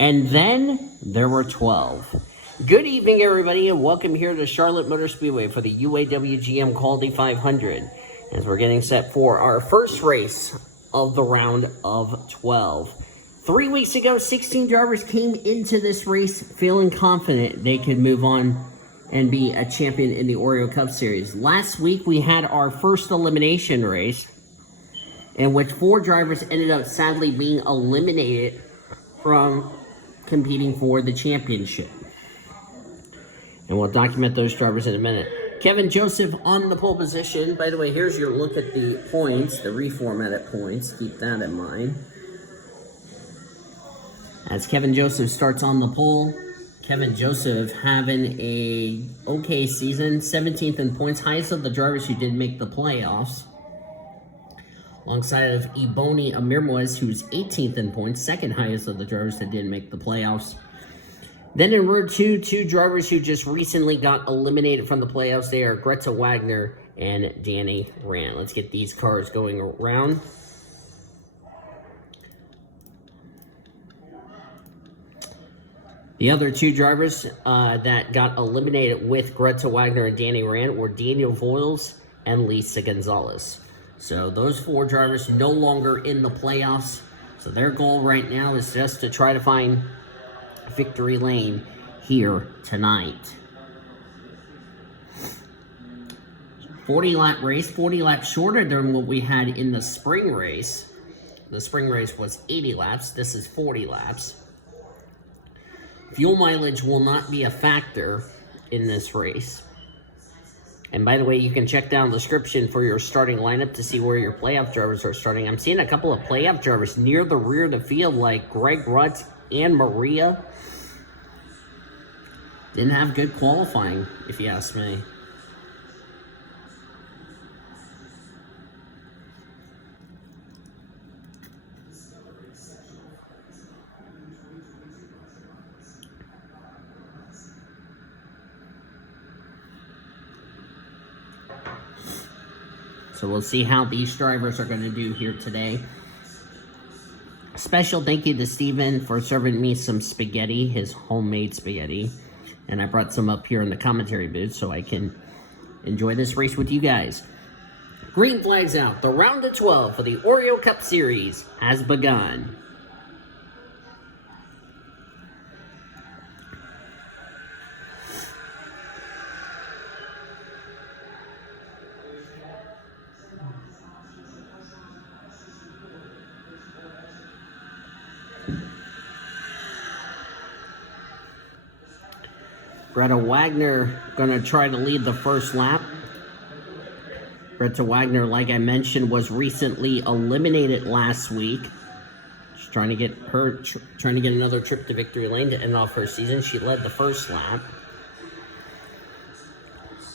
And then there were 12. Good evening, everybody, and welcome here to Charlotte Motor Speedway for the UAW GM Quality 500. As we're getting set for our first race of the round of 12. 3 weeks ago, 16 drivers came into this race feeling confident they could move on and be a champion in the Oreo Cup Series. Last week, we had our first elimination race, in which 4 drivers ended up sadly being eliminated from competing for the championship. And we'll document those drivers in a minute. Kevin Joseph on the pole position. By the way, here's your look at the points, the reformatted points. Keep that in mind. As Kevin Joseph starts on the pole, Kevin Joseph having a okay season, 17th in points, highest of the drivers who did make the playoffs. Alongside of Ebony Amirmoez, who's 18th in points, second highest of the drivers that didn't make the playoffs. Then in row 2, 2 drivers who just recently got eliminated from the playoffs. They are Greta Wagner and Danny Rand. Let's get these cars going around. The other 2 drivers that got eliminated with Greta Wagner and Danny Rand were Daniel Voiles and Lisa Gonzalez. So those 4 drivers no longer in the playoffs. So their goal right now is just to try to find victory lane here tonight. 40-lap race, 40 laps shorter than what we had in the spring race. The spring race was 80 laps. This is 40 laps. Fuel mileage will not be a factor in this race. And by the way, you can check down the description for your starting lineup to see where your playoff drivers are starting. I'm seeing a couple of playoff drivers near the rear of the field, like Greg Rutz and Maria. Didn't have good qualifying, if you ask me. So we'll see how these drivers are going to do here today. Special thank you to Steven for serving me some spaghetti, his homemade spaghetti. And I brought some up here in the commentary booth so I can enjoy this race with you guys. Green flags out. The round of 12 for the Oreo Cup Series has begun. Greta Wagner going to try to lead the first lap. Greta Wagner, like I mentioned, was recently eliminated last week. She's trying to get another trip to victory lane to end off her season. She led the first lap.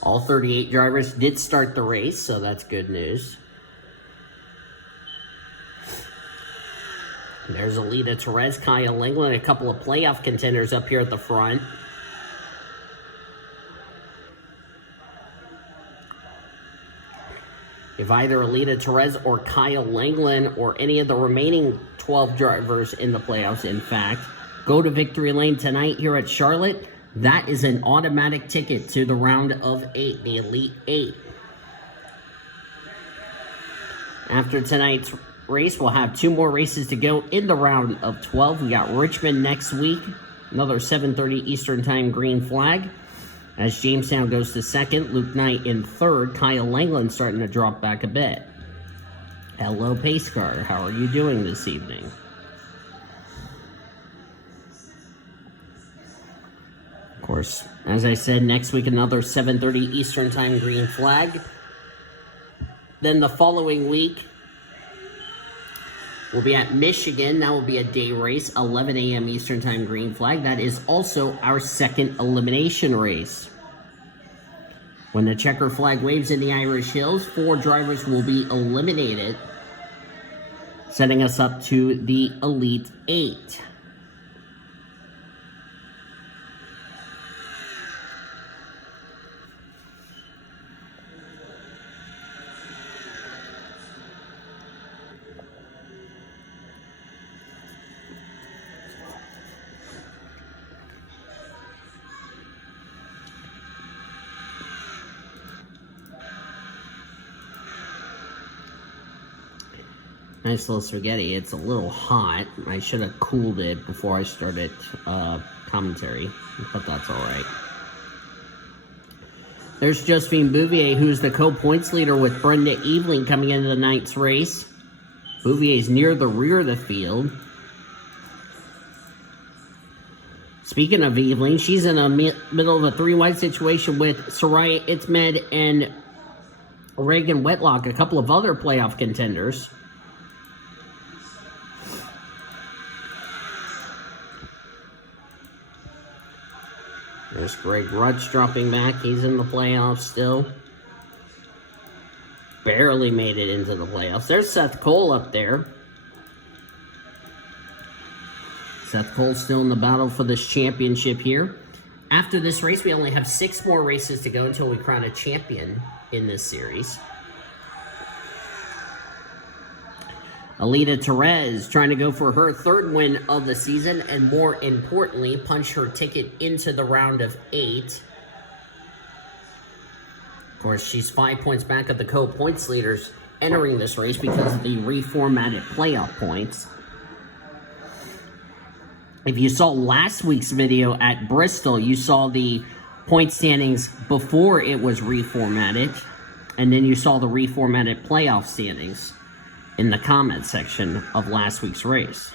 All 38 drivers did start the race, so that's good news. There's Alita Perez, Kaya Lenglen, a couple of playoff contenders up here at the front. If either Alita Perez or Kyle Langland or any of the remaining 12 drivers in the playoffs, in fact, go to victory lane tonight here at Charlotte, that is an automatic ticket to the round of 8, the Elite 8. After tonight's race, we'll have 2 more races to go in the round of 12. We got Richmond next week, another 7:30 Eastern Time green flag. As Jamestown goes to second, Luke Knight in third, Kyle Langland starting to drop back a bit. Hello, Pace Car. How are you doing this evening? Of course, as I said, next week another 7:30 Eastern Time green flag. Then the following week, we'll be at Michigan. That will be a day race, 11 a.m. Eastern Time green flag. That is also our second elimination race. When the checker flag waves in the Irish Hills, 4 drivers will be eliminated, setting us up to the Elite 8. Nice little spaghetti. It's a little hot. I should have cooled it before I started commentary, but that's alright. There's Josephine Bouvier, who's the co-points leader with Brenda Eveling coming into the 9th race. Bouvier's near the rear of the field. Speaking of Eveling, she's in the middle of a 3-wide situation with Soraya Itzmed and Reagan Whitlock, a couple of other playoff contenders. There's Greg Rutsch dropping back. He's in the playoffs still. Barely made it into the playoffs. There's Seth Cole up there. Seth Cole still in the battle for this championship here. After this race, we only have 6 more races to go until we crown a champion in this series. Alita Perez trying to go for her 3rd win of the season, and more importantly, punch her ticket into the round of 8. Of course, she's 5 points back of the co-points leaders entering this race because of the reformatted playoff points. If you saw last week's video at Bristol, you saw the point standings before it was reformatted, and then you saw the reformatted playoff standings in the comment section of last week's race.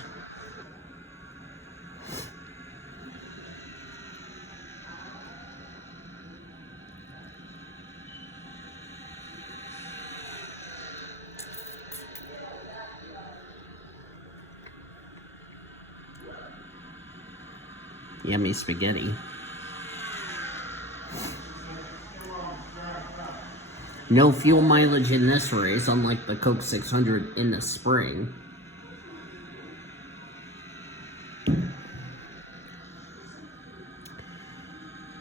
Yummy spaghetti. No fuel mileage in this race, unlike the Coke 600 in the spring.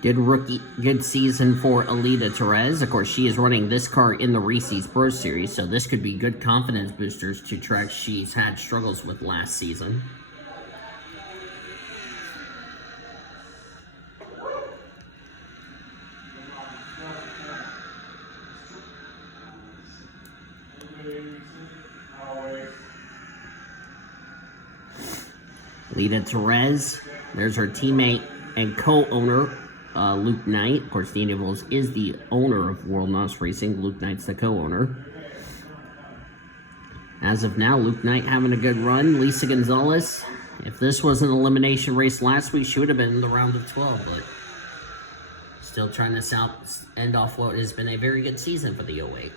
Good season for Alita Perez. Of course, she is running this car in the Reese's Pro Series, so this could be good confidence boosters to tracks she's had struggles with last season. Alita Perez, there's her teammate and co-owner, Luke Knight. Of course, the Indianapolis is the owner of World NOS Racing. Luke Knight's the co-owner. As of now, Luke Knight having a good run. Lisa Gonzalez, if this was an elimination race last week, she would have been in the round of 12, but still trying to end off what has been a very good season for the 08.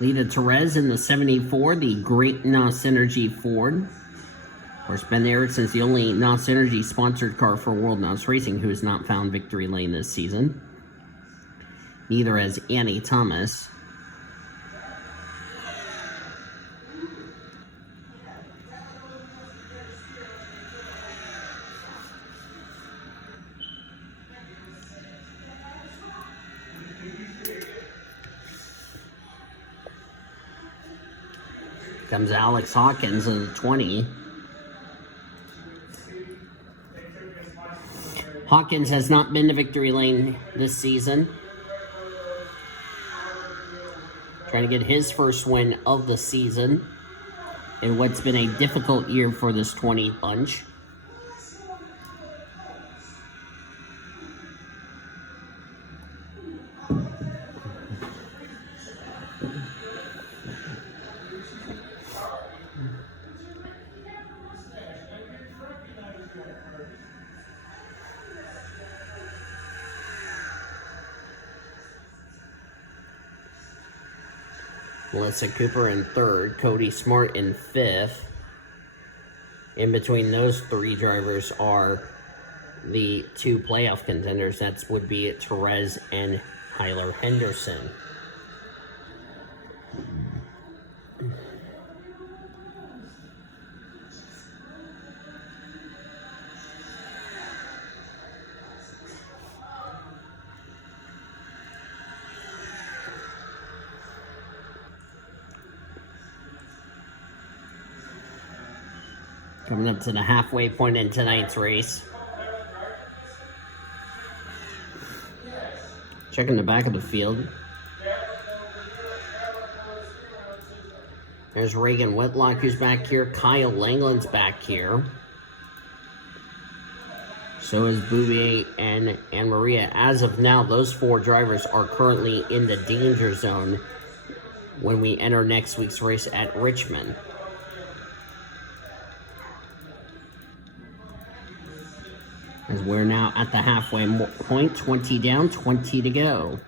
Alita Perez in the 74, the Great NOS Energy Ford. Of course, Ben Ericsson's the only NOS Energy sponsored car for World NOS Racing who has not found victory lane this season. Neither has Annie Thomas. Comes Alex Hawkins in the 20. Hawkins has not been to victory lane this season. Trying to get his first win of the season in what's been a difficult year for this 20 bunch. Melissa Cooper in third. Cody Smart in fifth. In between those three drivers are the two playoff contenders. That would be Therese and Tyler Henderson. Coming up to the halfway point in tonight's race. Checking the back of the field. There's Reagan Whitlock, who's back here. Kyle Langland's back here. So is Bouvier and Maria. As of now, those four drivers are currently in the danger zone when we enter next week's race at Richmond. As we're now at the halfway point, 20 down, 20 to go.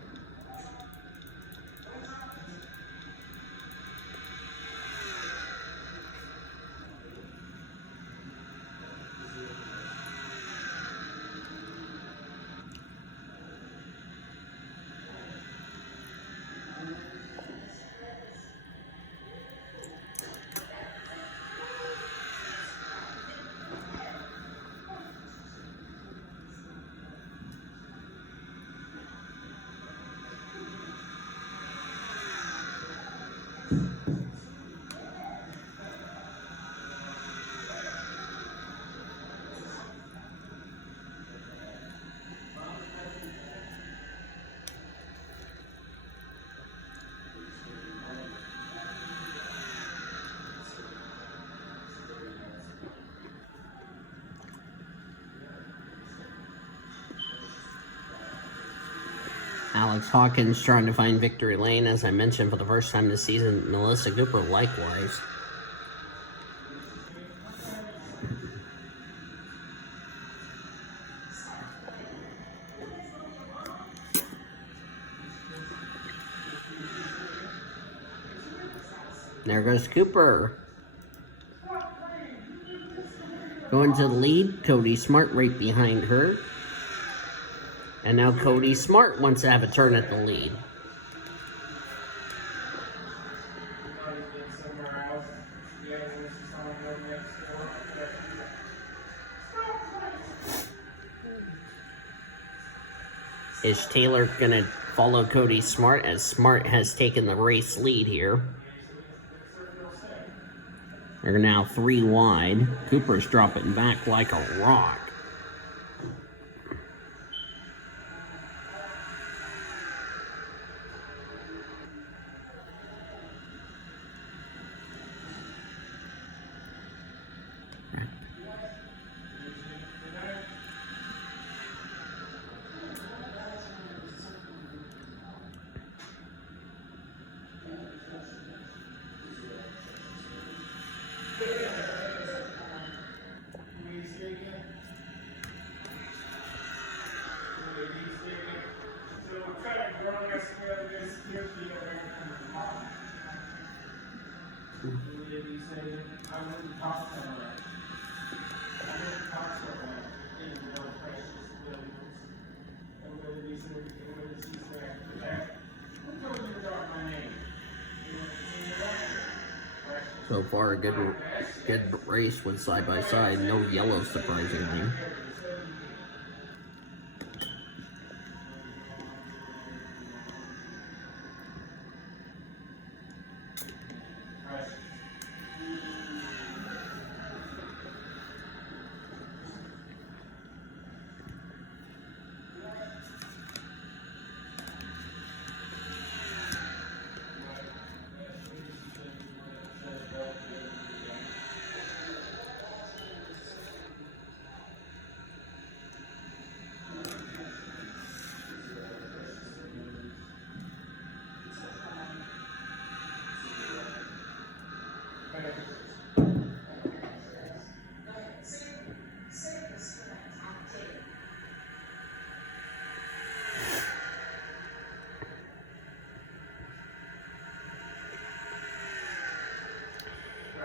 Alex Hawkins trying to find victory lane, as I mentioned, for the first time this season. Melissa Cooper likewise. There goes Cooper. Going to the lead, Cody Smart right behind her. And now Cody Smart wants to have a turn at the lead. Is Taylor going to follow Cody Smart, as Smart has taken the race lead here? They're now 3 wide. Cooper's dropping back like a rock. So far, a good race with side by side. No yellow, surprisingly.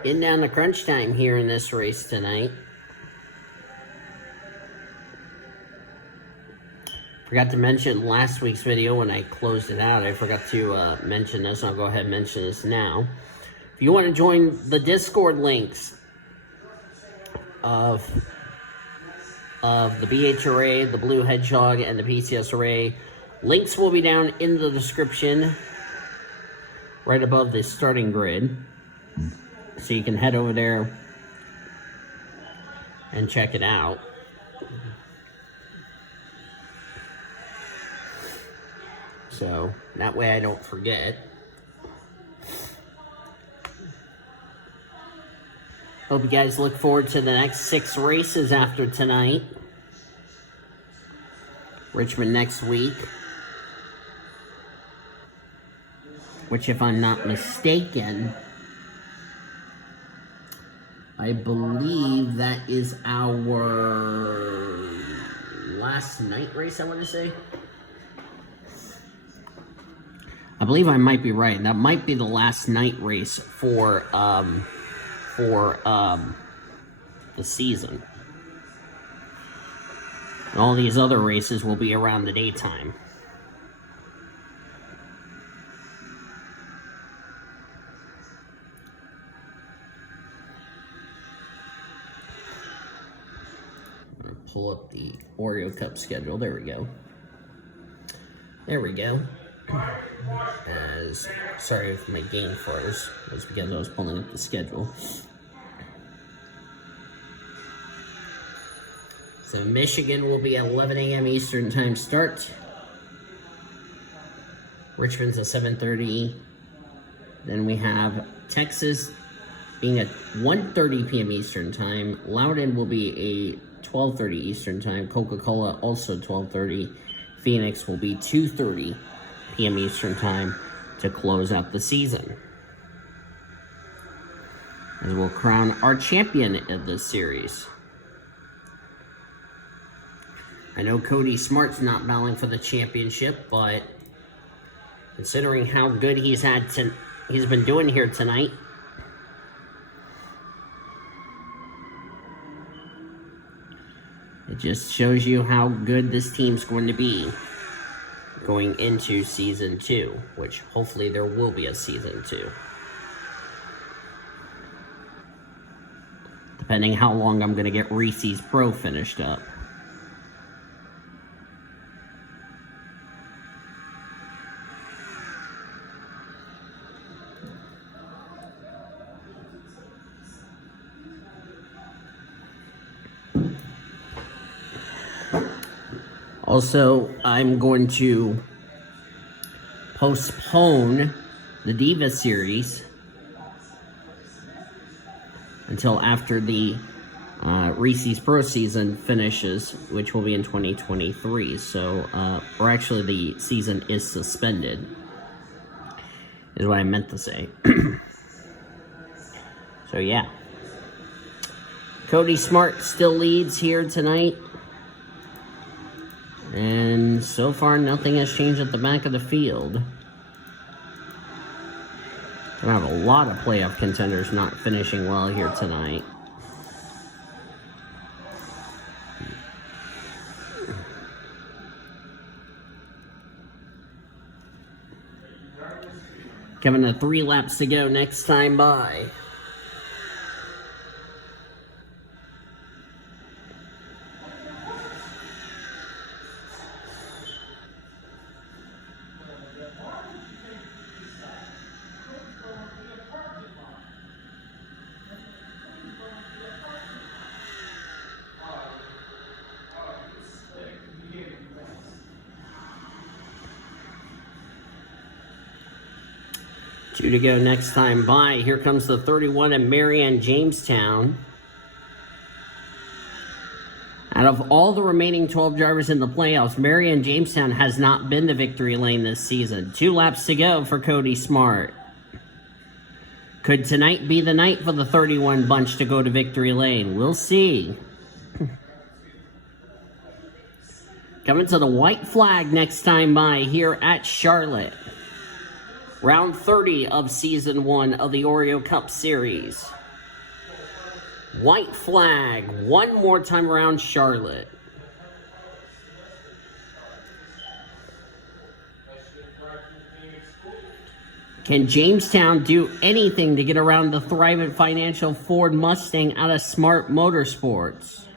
Getting down to crunch time here in this race tonight. Forgot to mention last week's video when I closed it out. I forgot to mention this. I'll go ahead and mention this now. If you want to join the Discord links of the WRA, the Blue Hedgehog, and the PCSRA, links will be down in the description right above the starting grid. So you can head over there and check it out. So that way I don't forget. Hope you guys look forward to the next 6 races after tonight. Richmond next week. Which, if I'm not mistaken, I believe that is our last night race, I want to say. I believe I might be right. That might be the last night race for the season. And all these other races will be around the daytime. I'm gonna pull up the Oreo Cup schedule. There we go. There we go. Sorry if my game froze. That's because I was pulling up the schedule. So Michigan will be at 11 a.m. Eastern Time start. Richmond's at 7:30. Then we have Texas being at 1:30 p.m. Eastern Time. Loudon will be a 12:30 Eastern Time. Coca-Cola also 12:30. Phoenix will be 2:30 p.m. Eastern Time to close out the season. As we'll crown our champion of this series. I know Cody Smart's not battling for the championship, but considering how good he's been doing here tonight, it just shows you how good this team's going to be going into Season 2, which hopefully there will be a Season 2. Depending how long I'm going to get Reese's Pro finished up. Also, I'm going to postpone the Diva Series until after the Reese's Pro season finishes, which will be in 2023. So, or actually the season is suspended, is what I meant to say. So, yeah. Cody Smart still leads here tonight. And so far, nothing has changed at the back of the field. We have a lot of playoff contenders not finishing well here tonight. Coming to 3 laps to go next time by. Two to go next time by. Here comes the 31 at Marianne Jamestown. Out of all the remaining 12 drivers in the playoffs, Marianne Jamestown has not been to victory lane this season. 2 laps to go for Cody Smart. Could tonight be the night for the 31 bunch to go to victory lane? We'll see. Coming to the white flag next time by here at Charlotte. Round 30 of Season 1 of the Oreo Cup Series. White flag, one more time around Charlotte. Can Jamestown do anything to get around the thriving financial Ford Mustang out of Smart Motorsports?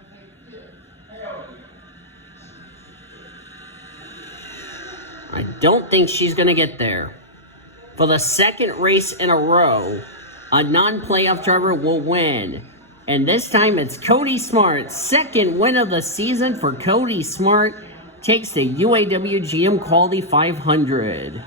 I don't think she's going to get there. For the second race in a row, a non-playoff driver will win. And this time it's Cody Smart. Second win of the season for Cody Smart. Takes the UAW GM Quality 500.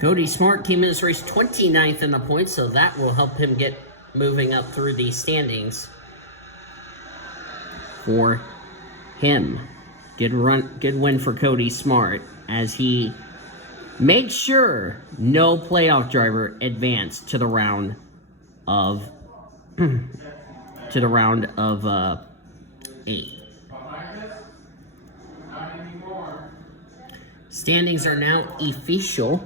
Cody Smart came in this race 29th in the points, so that will help him get moving up through the standings. For him, good win for Cody Smart as he made sure no playoff driver advanced to the round of 8. Standings are now official.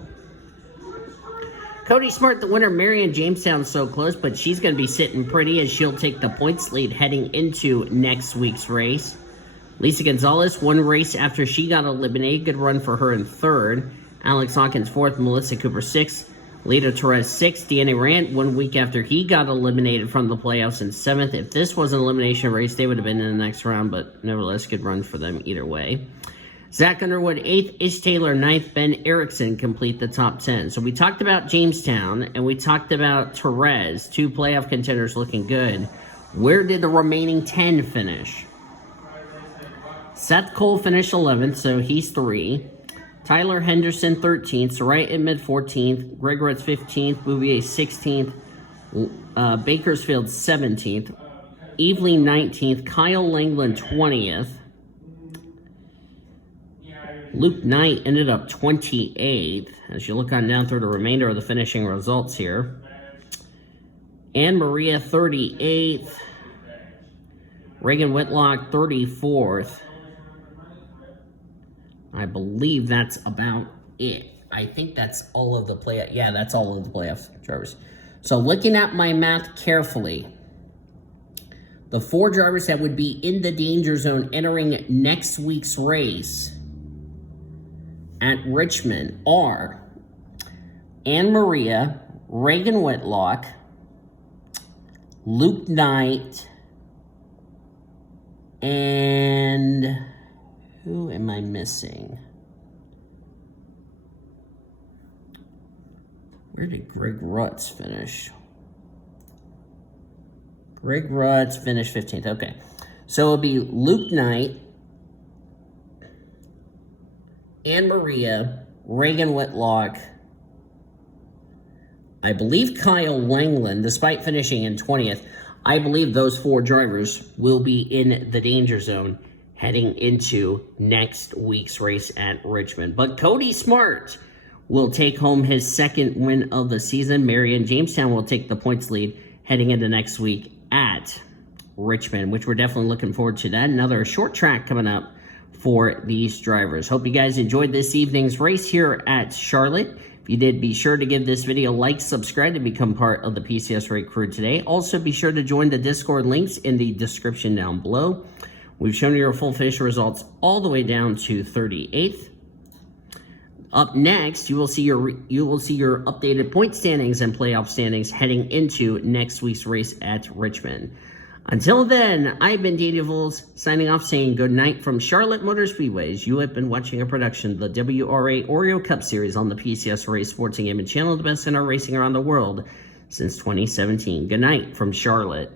Cody Smart, the winner. Marion Jamestown so close, but she's going to be sitting pretty as she'll take the points lead heading into next week's race. Lisa Gonzalez, one race after she got eliminated. Good run for her in third. Alex Hawkins, fourth. Melissa Cooper, sixth. Lita Torres, sixth. Danny Rand, 1 week after he got eliminated from the playoffs, in seventh. If this was an elimination race, they would have been in the next round, but nevertheless, good run for them either way. Zach Underwood, 8th. Ish Taylor, 9th. Ben Erickson complete the top 10. So we talked about Jamestown, and we talked about Therese, 2 playoff contenders looking good. Where did the remaining 10 finish? Seth Cole finished 11th, so he's 3. Tyler Henderson, 13th. Soraya Edmond, 14th. Greg Rutz, 15th. Bouvier, 16th. Bakersfield, 17th. Evelyn, 19th. Kyle Langland, 20th. Luke Knight ended up 28th. As you look on down through the remainder of the finishing results here. Anne Maria, 38th. Reagan Whitlock, 34th. I believe that's about it. I think that's all of the that's all of the playoff drivers. So looking at my math carefully, the 4 drivers that would be in the danger zone entering next week's race at Richmond are Anne Maria, Reagan Whitlock, Luke Knight, and who am I missing? Where did Greg Rutz finish? Greg Rutz finished 15th. Okay. So it'll be Luke Knight, Anne Maria, Reagan Whitlock, I believe Kyle Langland, despite finishing in 20th, I believe those 4 drivers will be in the danger zone heading into next week's race at Richmond. But Cody Smart will take home his 2nd win of the season. Marion Jamestown will take the points lead heading into next week at Richmond, which we're definitely looking forward to that. Another short track coming up for these drivers. Hope you guys enjoyed this evening's race here at Charlotte. If you did, be sure to give this video a like, subscribe to become part of the PCS Rate crew today. Also, be sure to join the Discord, links in the description down below. We've shown you our full finish results all the way down to 38th. Up next, you will see your updated point standings and playoff standings heading into next week's race at Richmond. Until then, I've been Daniel Voles, signing off saying good night from Charlotte Motor Speedways. You have been watching a production of the WRA Oreo Cup Series on the PCS Race Sports and Gaming Channel, the best in our racing around the world since 2017. Good night from Charlotte.